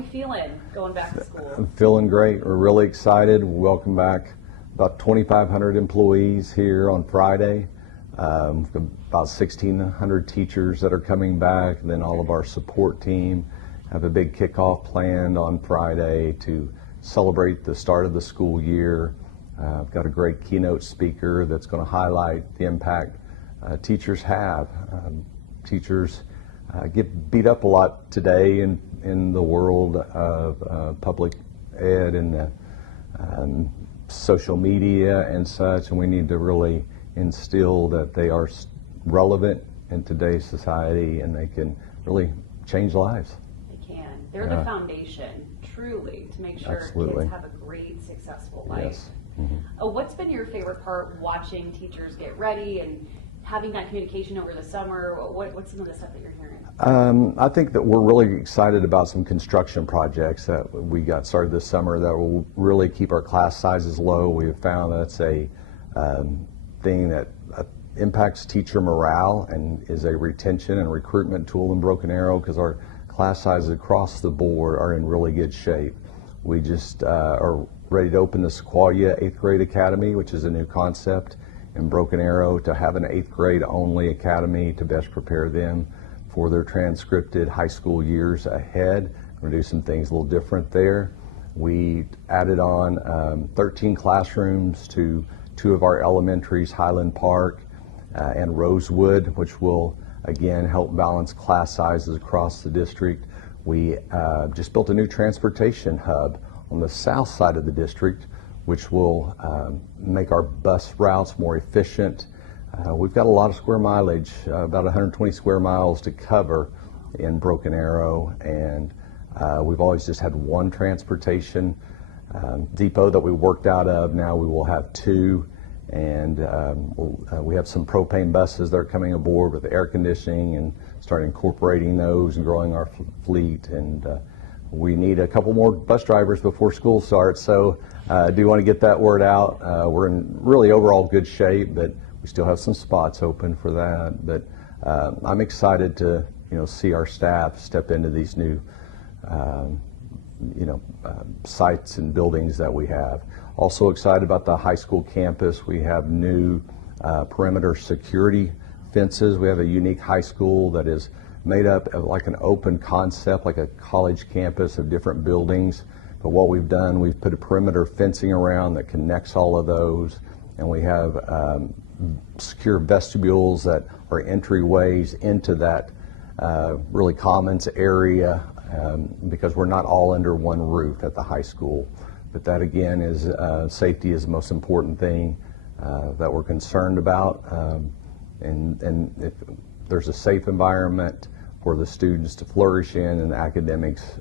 you feeling going back to school? I'm feeling great. We're really excited. Welcome back about 2,500 employees here on Friday. About 1,600 teachers that are coming back, and then all of our support team have a big kickoff planned on Friday to celebrate the start of the school year. I've got a great keynote speaker that's going to highlight the impact teachers have. Teachers get beat up a lot today in the world of public ed and social media and such, and we need to really instill that they are relevant in today's society and they can really change lives. They can. They're the foundation, truly, to make sure Absolutely. kids have a great, successful life. Yes. Mm-hmm. What's been your favorite part watching teachers get ready and having that communication over the summer? What's some of the stuff that you're hearing? I think that we're really excited about some construction projects that we got started this summer that will really keep our class sizes low. We have found that's a thing that impacts teacher morale and is a retention and recruitment tool in Broken Arrow, because our class sizes across the board are in really good shape. We just are ready to open the Sequoia 8th Grade Academy, which is a new concept in Broken Arrow, to have an 8th grade only academy to best prepare them for their transcripted high school years ahead. We're going to do some things a little different there. We added on 13 classrooms to two of our elementaries, Highland Park and Rosewood, which will again help balance class sizes across the district. We just built a new transportation hub on the south side of the district, which will make our bus routes more efficient. We've got a lot of square mileage, about 120 square miles to cover in Broken Arrow, and we've always just had one transportation depot that we worked out of. Now we will have two, and we have some propane buses that are coming aboard with air conditioning and start incorporating those and growing our fleet. And we need a couple more bus drivers before school starts, so I do want to get that word out. We're in really overall good shape, but we still have some spots open for that. But I'm excited to see our staff step into these new sites and buildings that we have. Also excited about the high school campus. We have new perimeter security fences. We have a unique high school that is made up of like an open concept, like a college campus of different buildings. But what we've done, we've put a perimeter fencing around that connects all of those, and we have secure vestibules that are entryways into that really commons area, because we're not all under one roof at the high school. But that again is safety is the most important thing that we're concerned about, and if there's a safe environment for the students to flourish in, and the academics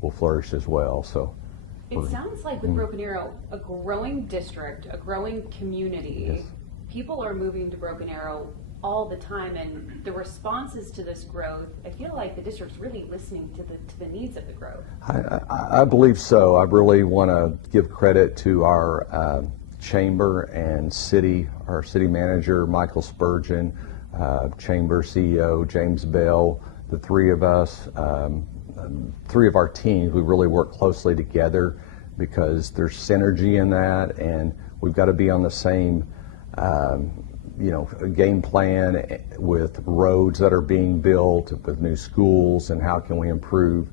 will flourish as well. So it sounds like with Broken Arrow, a growing district, a growing community. Yes. People are moving to Broken Arrow all the time, and the responses to this growth, I feel like the district's really listening to the needs of the growth. I believe so. I really want to give credit to our chamber and our city manager, Michael Spurgeon, chamber CEO, James Bell, the three of us, three of our teams. We really work closely together because there's synergy in that, and we've got to be on the same game plan with roads that are being built, with new schools, and how can we improve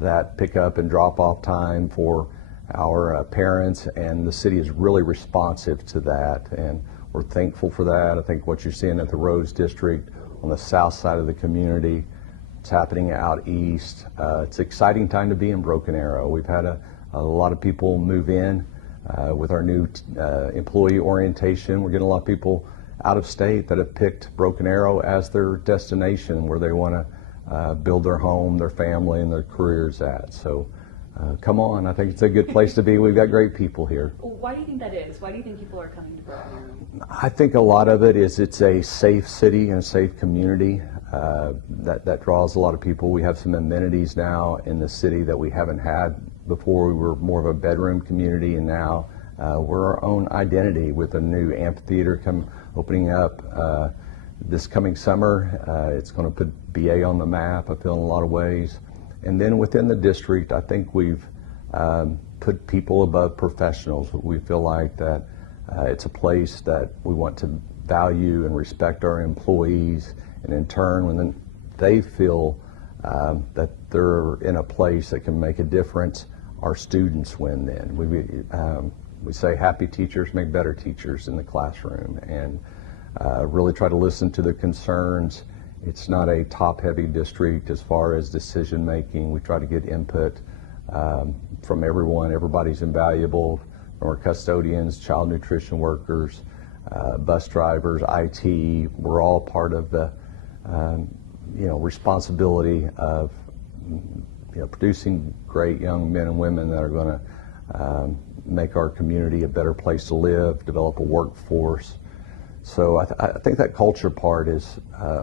that pickup and drop-off time for our parents. And the city is really responsive to that, and we're thankful for that. I think what you're seeing at the Rose District on the south side of the community, it's happening out east. It's an exciting time to be in Broken Arrow. We've had a lot of people move in with our new employee orientation. We're getting a lot of people out of state that have picked Broken Arrow as their destination where they want to build their home, their family, and their careers at. So come on, I think it's a good place to be. We've got great people here. Why do you think that is? Why do you think people are coming to Broken Arrow? I think a lot of it is it's a safe city and a safe community that draws a lot of people. We have some amenities now in the city that we haven't had before. We were more of a bedroom community, and now we're our own identity with a new amphitheater opening up this coming summer. It's going to put BA on the map, I feel, in a lot of ways. And then within the district, I think we've put people above professionals. We feel like that it's a place that we want to value and respect our employees, and in turn, when they feel that they're in a place that can make a difference, our students win then. We say happy teachers make better teachers in the classroom, and really try to listen to the concerns. It's not a top-heavy district as far as decision making. We try to get input from everyone. Everybody's invaluable, from our custodians, child nutrition workers, bus drivers, IT. We're all part of the responsibility of producing great young men and women that are going to make our community a better place to live, develop a workforce. So I think that culture part is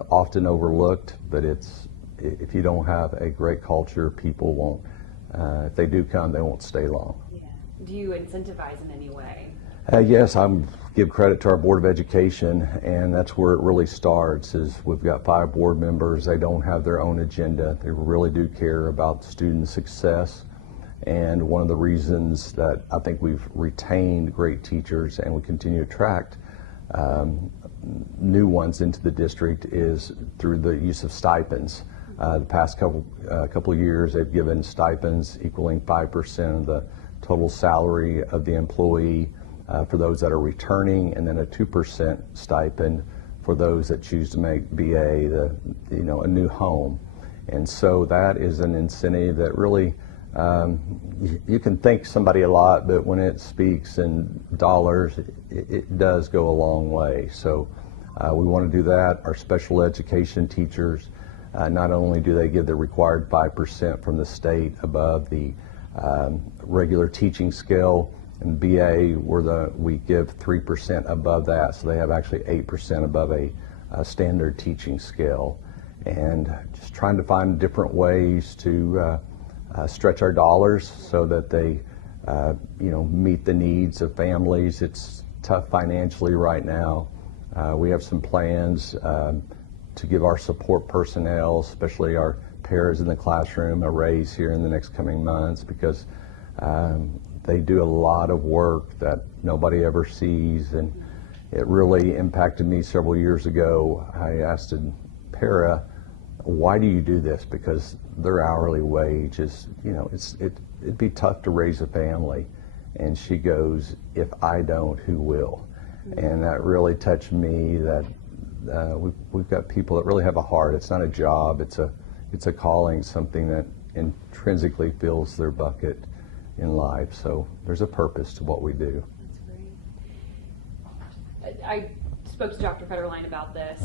often overlooked, but if you don't have a great culture, people won't, if they do come, they won't stay long. Yeah. Do you incentivize in any way? Yes, I give credit to our Board of Education, and that's where it really starts. Is we've got 5 board members. They don't have their own agenda. They really do care about student success. And one of the reasons that I think we've retained great teachers and we continue to attract new ones into the district is through the use of stipends. The past couple of years, they've given stipends equaling 5% of the total salary of the employee for those that are returning, and then a 2% stipend for those that choose to make BA a new home. And so that is an incentive that really you can thank somebody a lot, but when it speaks in dollars, it does go a long way. So we want to do that. Our special education teachers, not only do they give the required 5% from the state above the regular teaching scale, in BA we give 3% above that, so they have actually 8% above a standard teaching scale. And just trying to find different ways to stretch our dollars so that they meet the needs of families. It's tough financially right now. We have some plans to give our support personnel, especially our paras in the classroom, a raise here in the next coming months, because they do a lot of work that nobody ever sees. And it really impacted me several years ago. I asked a para, why do you do this? Because their hourly wage is, it'd be tough to raise a family. And she goes, if I don't, who will? And that really touched me, that we've got people that really have a heart. It's not a job, it's a calling, something that intrinsically fills their bucket in life. So there's a purpose to what we do. That's great. I spoke to Dr. Federline about this.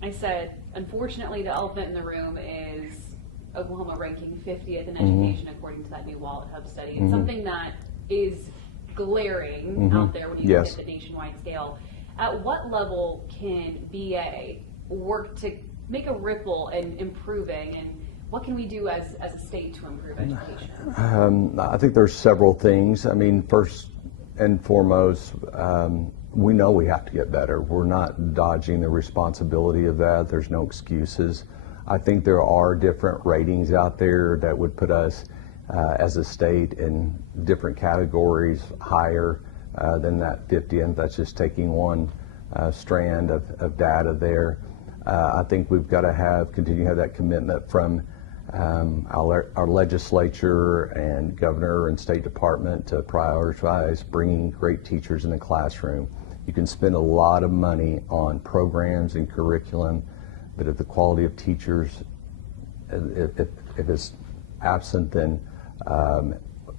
I said, unfortunately, the elephant in the room is Oklahoma ranking 50th in education according to that new Wallet Hub study. It's something that is glaring out there when you look at the nationwide scale. At what level can BA work to make a ripple in improving, and what can we do as a state to improve education? I think there's several things. I mean, first and foremost, we know we have to get better. We're not dodging the responsibility of that. There's no excuses. I think there are different ratings out there that would put us as a state in different categories higher than that 50th. That's just taking one strand of data there. I think we've got to continue to have that commitment from our legislature and governor and State Department to prioritize bringing great teachers in the classroom. You can spend a lot of money on programs and curriculum, but if the quality of teachers, if it's absent, then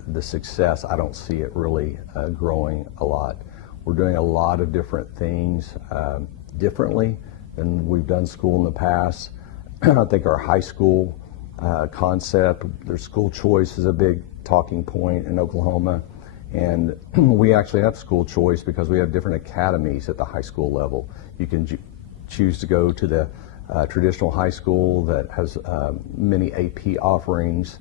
the success, I don't see it really growing a lot. We're doing a lot of different things differently than we've done school in the past. I think our high school concept, their school choice is a big talking point in Oklahoma. And we actually have school choice because we have different academies at the high school level. You can choose to go to the traditional high school that has many AP offerings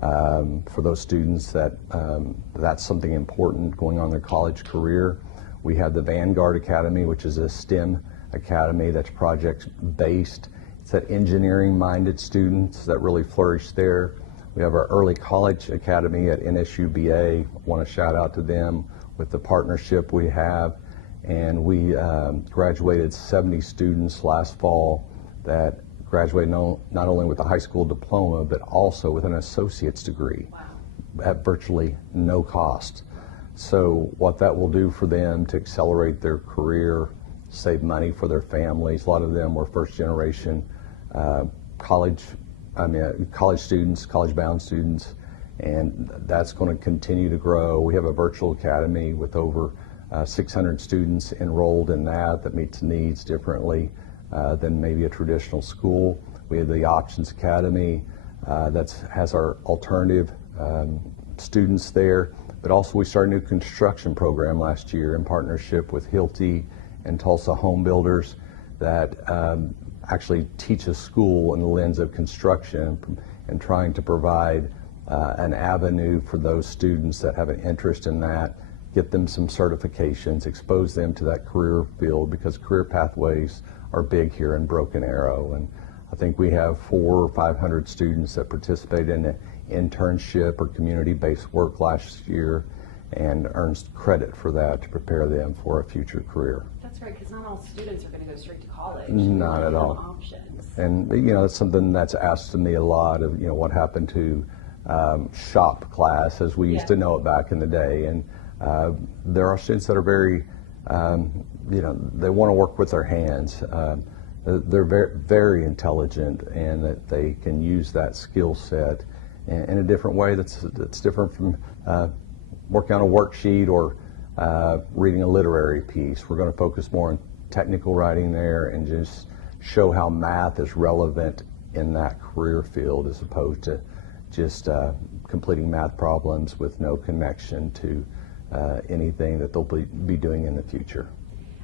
for those students that's something important going on in their college career. We have the Vanguard Academy, which is a STEM academy that's project-based. It's that engineering-minded students that really flourish there. We have our early college academy at NSUBA. Want to shout out to them with the partnership we have. And we graduated 70 students last fall that graduated not only with a high school diploma, but also with an associate's degree. Wow. At virtually no cost. So what that will do for them to accelerate their career, save money for their families. A lot of them were first generation college students, college-bound students, and that's going to continue to grow. We have a virtual academy with over 600 students enrolled in that meets needs differently than maybe a traditional school. We have the Options Academy that has our alternative students there, but also we started a new construction program last year in partnership with Hilti and Tulsa Home Builders that actually teaches school in the lens of construction and trying to provide an avenue for those students that have an interest in that, get them some certifications, expose them to that career field, because career pathways are big here in Broken Arrow. And I think we have 400 or 500 students that participated in an internship or community-based work last year and earns credit for that to prepare them for a future career. That's right, because not all students are going to go straight to college. Not at all. Options. And it's something that's asked of me a lot of what happened to shop class as we used to know it back in the day. And there are students that are very, they want to work with their hands. They're very, very intelligent, and that they can use that skill set in a different way that's different from working on a worksheet or reading a literary piece. We're going to focus more on technical writing there and just show how math is relevant in that career field as opposed to just completing math problems with no connection to anything that they'll be doing in the future.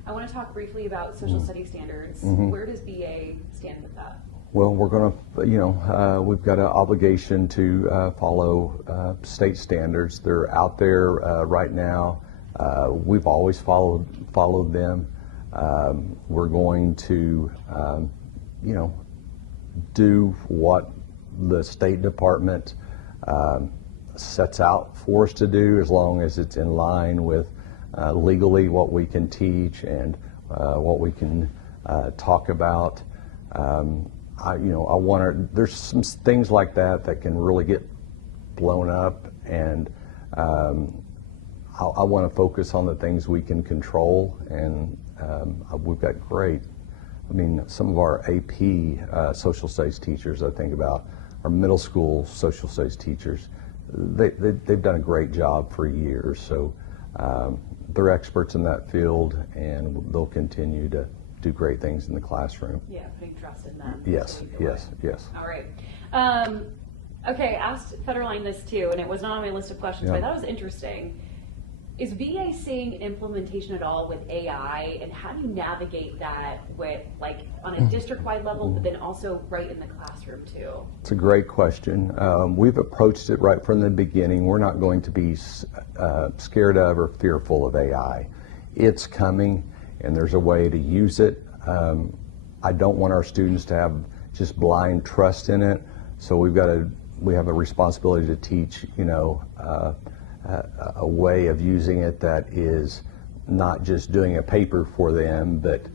I want to talk briefly about social studies standards. Where does BA stand with that? Well, we're going to, we've got an obligation to follow state standards. They're out there right now. We've always followed them. We're going to, do what the State Department sets out for us to do, as long as it's in line with legally what we can teach and what we can talk about. There's some things like that can really get blown up, and I want to focus on the things we can control, and we've got some of our AP social studies teachers, I think about our middle school social studies teachers, they've done a great job for years, so they're experts in that field, and they'll continue to do great things in the classroom. Yeah, putting trust in them. Yes. All right. Okay, I asked Federline this too, and it was not on my list of questions, but I thought it was interesting. Is BA seeing implementation at all with AI, and how do you navigate that with, on a district-wide level, but then also right in the classroom too? It's a great question. We've approached it right from the beginning. We're not going to be scared of or fearful of AI. It's coming, and there's a way to use it. I don't want our students to have just blind trust in it, so we have a responsibility to teach, a way of using it that is not just doing a paper for them, but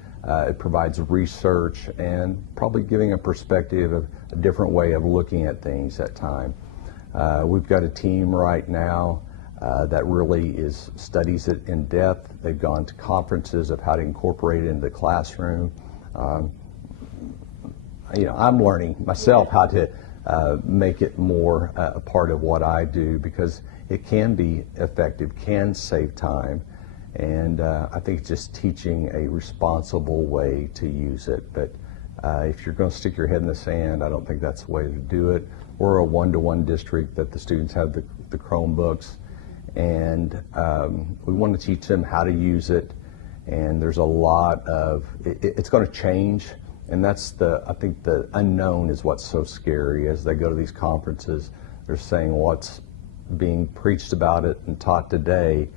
it provides research and probably giving a perspective of a different way of looking at things at time. We've got a team right now that really studies it in depth. They've gone to conferences of how to incorporate it into the classroom. I'm learning myself how to make it more a part of what I do, because it can be effective, can save time, and I think just teaching a responsible way to use it. But if you're going to stick your head in the sand, I don't think that's the way to do it. We're a one-to-one district that the students have the Chromebooks, and we want to teach them how to use it, and there's a lot of, it's going to change, and that's I think the unknown is what's so scary. As they go to these conferences, they're saying what's being preached about it and taught today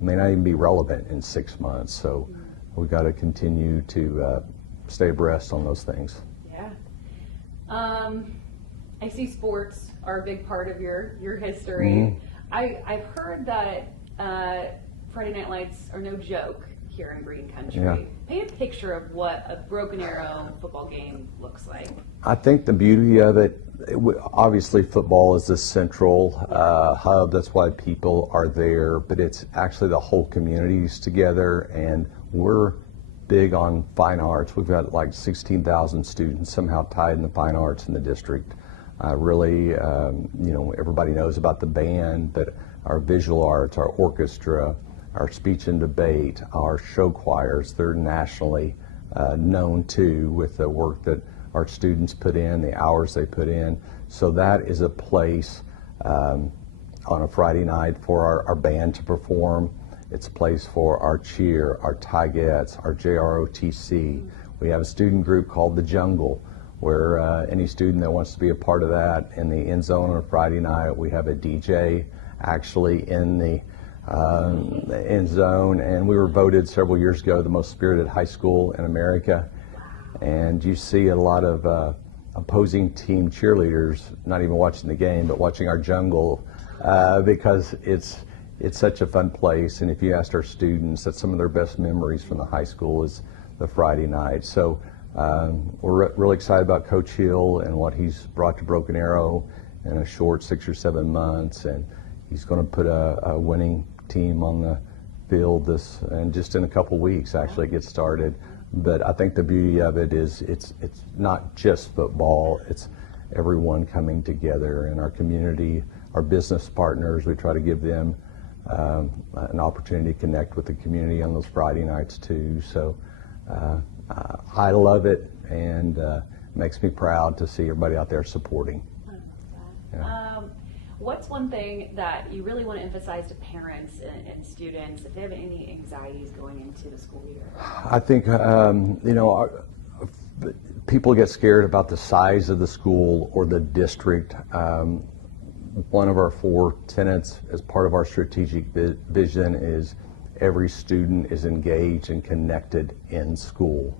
may not even be relevant in 6 months. So we've got to continue to stay abreast on those things. Yeah. I see sports are a big part of your history. I've heard that Friday Night Lights are no joke here in Green Country. Yeah. Paint a picture of what a Broken Arrow football game looks like. I think the beauty of it, obviously football is the central hub, that's why people are there, but it's actually the whole community's together, and we're big on fine arts. We've got like 16,000 students somehow tied in the fine arts in the district. Really, everybody knows about the band, but our visual arts, our orchestra, our speech and debate, our show choirs, they're nationally known too with the work that our students put in, the hours they put in. So that is a place on a Friday night for our band to perform. It's a place for our cheer, our Tigets, our JROTC. We have a student group called The Jungle, where any student that wants to be a part of that in the end zone on a Friday night, we have a DJ actually in the end zone, and we were voted several years ago the most spirited high school in America. And you see a lot of opposing team cheerleaders not even watching the game, but watching our jungle because it's such a fun place. And if you asked our students, that's some of their best memories from the high school is the Friday night. So we're really excited about Coach Hill and what he's brought to Broken Arrow in a short 6 or 7 months, and he's going to put a winning team on the field and just in a couple weeks actually get started. But I think the beauty of it is it's not just football, it's everyone coming together in our community, our business partners. We try to give them an opportunity to connect with the community on those Friday nights too. So I love it, and makes me proud to see everybody out there supporting. Yeah. What's one thing that you really want to emphasize to parents and students if they have any anxieties going into the school year? I think, people get scared about the size of the school or the district. One of our 4 tenets as part of our strategic vision is every student is engaged and connected in school.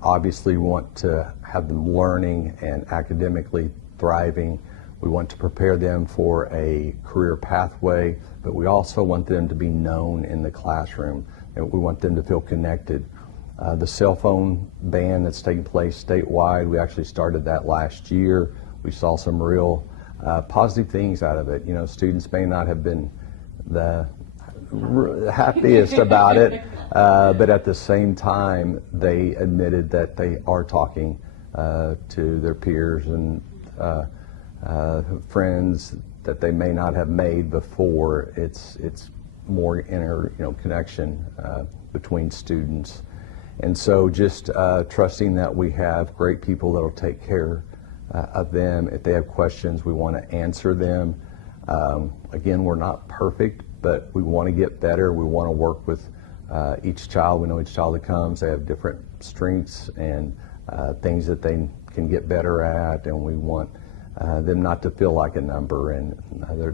Obviously, we want to have them learning and academically thriving. We want to prepare them for a career pathway, but we also want them to be known in the classroom, and we want them to feel connected. The cell phone ban that's taking place statewide, we actually started that last year. We saw some real positive things out of it. You know, students may not have been the happiest about it, but at the same time, they admitted that they are talking to their peers and friends that they may not have made before. It's more inner connection between students, and so just trusting that we have great people that will take care of them. If they have questions, we want to answer them. Again, we're not perfect, but we want to get better. We want to work with each child. We know each child that comes, they have different strengths and things that they can get better at, and we want them not to feel like a number, and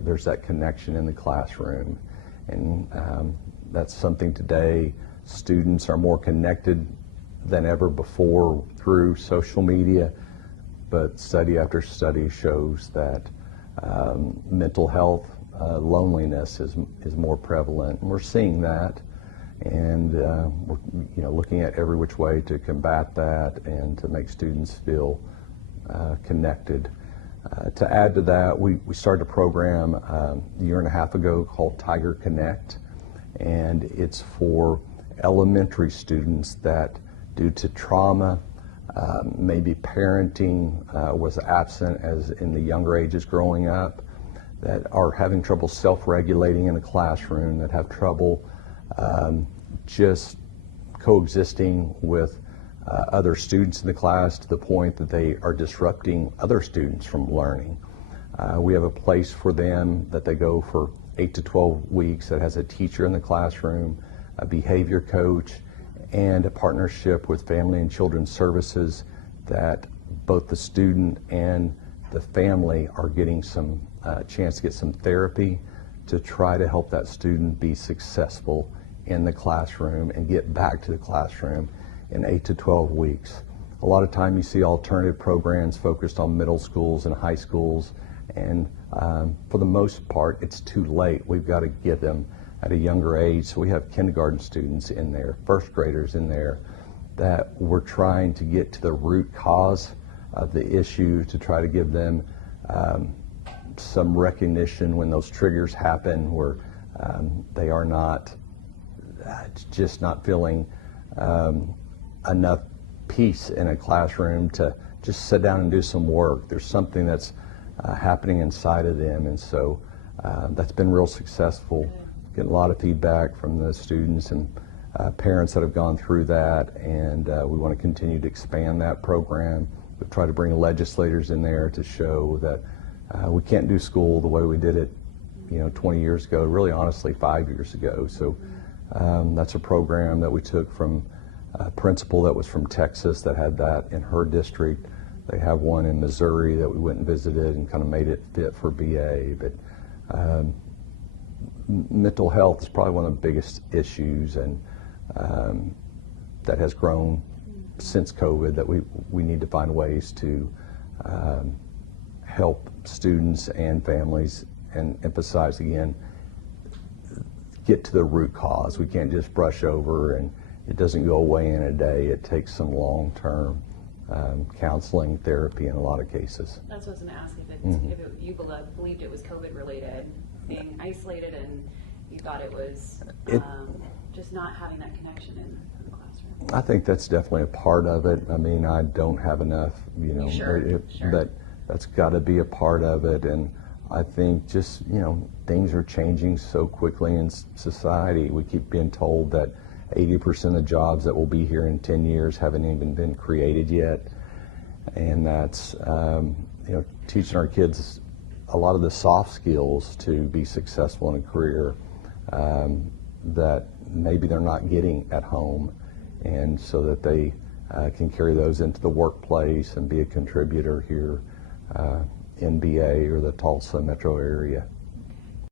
there's that connection in the classroom. And that's something today. Students are more connected than ever before through social media, but study after study shows that mental health, loneliness is more prevalent, and we're seeing that, and we're looking at every which way to combat that and to make students feel connected. To add to that, we started a program a year and a half ago called Tiger Connect, and it's for elementary students that, due to trauma, maybe parenting was absent as in the younger ages growing up, that are having trouble self-regulating in the classroom, that have trouble just coexisting with other students in the class to the point that they are disrupting other students from learning. We have a place for them that they go for 8 to 12 weeks that has a teacher in the classroom, a behavior coach, and a partnership with Family and Children's Services that both the student and the family are getting some chance to get some therapy to try to help that student be successful in the classroom and get back to the classroom in 8 to 12 weeks. a lot of time you see alternative programs focused on middle schools and high schools, and for the most part, it's too late. We've got to get them at a younger age. So we have kindergarten students in there, first graders in there, that we're trying to get to the root cause of the issue, to try to give them some recognition when those triggers happen, where they are not just not feeling enough peace in a classroom to just sit down and do some work. There's something that's happening inside of them, and so that's been real successful. Getting a lot of feedback from the students and parents that have gone through that, and we want to continue to expand that program. We try to bring legislators in there to show that we can't do school the way we did it, 20 years ago, really honestly 5 years ago. So that's a program that we took from a principal that was from Texas that had that in her district. They have one in Missouri that we went and visited and kind of made it fit for BA. But mental health is probably one of the biggest issues, and that has grown since COVID, that we need to find ways to help students and families, and emphasize again, get to the root cause. We can't just brush over, and it doesn't go away in a day. It takes some long-term counseling, therapy in a lot of cases. That's what I was going to ask, if you believed it was COVID related, being isolated, and you thought it was just not having that connection in the classroom. I think that's definitely a part of it. I mean, I don't have enough, Sure. That's got to be a part of it. And I think just, things are changing so quickly in society. We keep being told that 80% of jobs that will be here in 10 years haven't even been created yet. And that's, teaching our kids a lot of the soft skills to be successful in a career that maybe they're not getting at home, and so that they can carry those into the workplace and be a contributor here in BA or the Tulsa metro area.